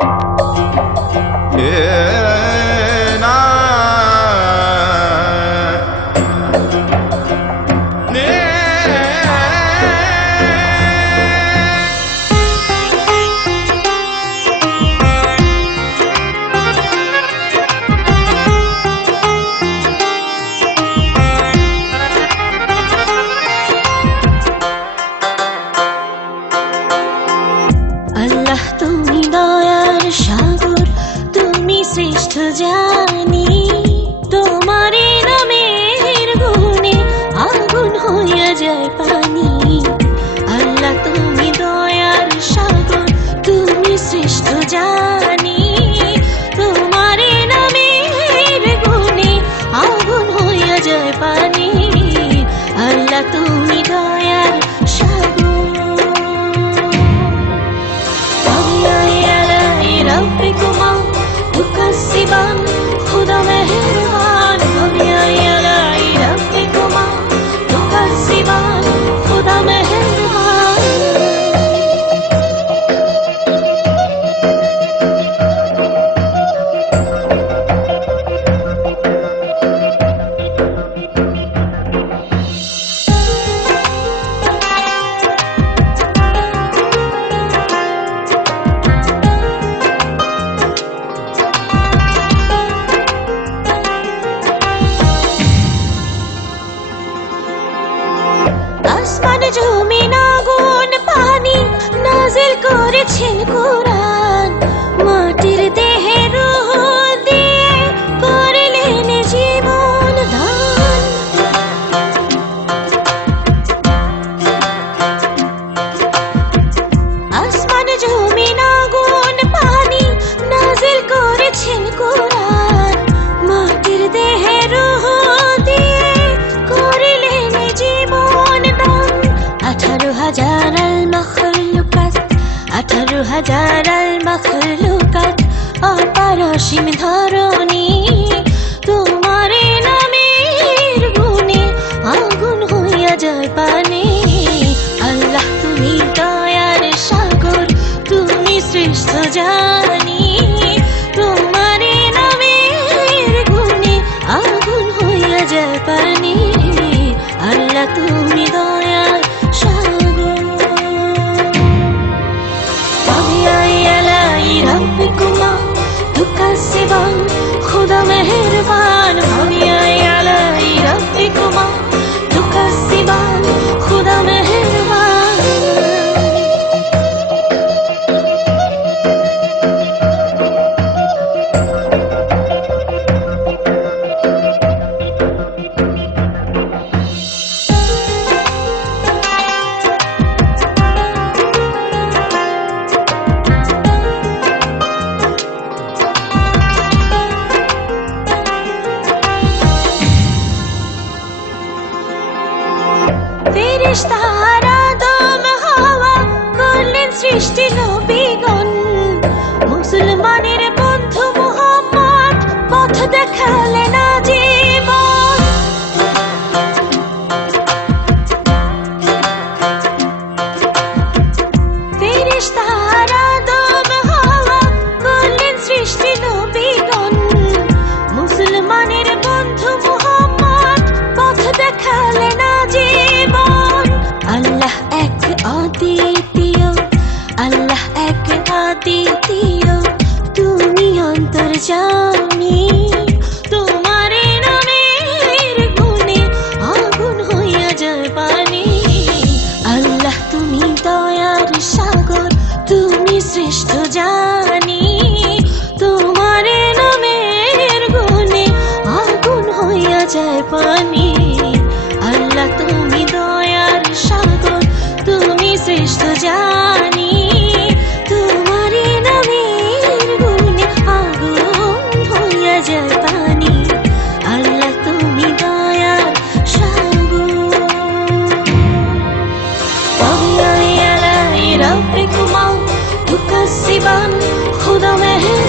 আল্লাহ জানি তোমার নামের গুণে আগুন হইয়া যায় পানি। আল্লাহ, তুমি দয়ার সাগর, তুমি শ্রেষ্ঠ জানি। তোমার নামের গুণে আগুন হইয়া যায় পানি। আল্লাহ, তুমি দয়ার 밤 고담의 해를 আসমান নাগুন পানি নাজিল করেছেন কোরআন আঠারো হাজার আল মখলুকাত তোমার নামের গুণে আগুন হইয়া যায় পানি। আল্লাহ, তুমি দয়ার সাগর, তুমি শ্রেষ্ঠ জানি। ফেরেশতারা দম হাওয়া করলেন সৃষ্টি নবীগণ। মুসলমানের বন্ধু মুহাম্মদ পথ দেখালেন জীবন ফেরেশতারা অদ্বিতীয় তুমি গুণে আগুন আল্লাহ তুমি সাগর তুমি শ্রেষ্ঠ 난 호담해